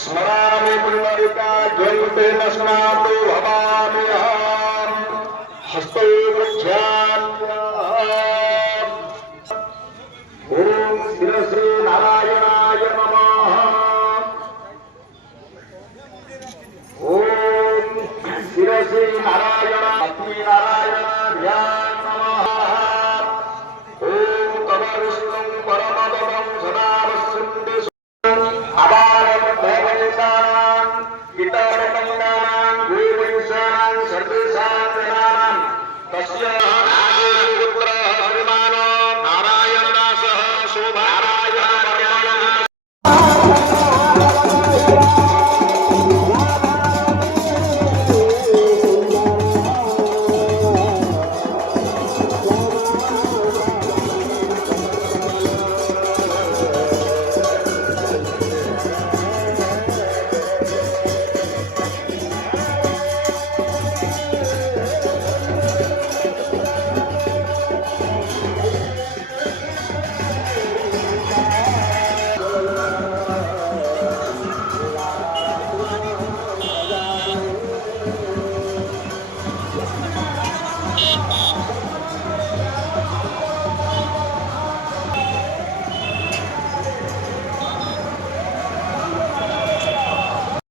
स्मरामि पुण्डरीका ज्वलितेन स्नातो भवाम्यहम् हस्तौ प्रक्षाल्य ॐ शिरसे नारायणाय नमः ॐ शिरसे नारायणाभ्यां नमः ॐ तव विष्णुं परमपदं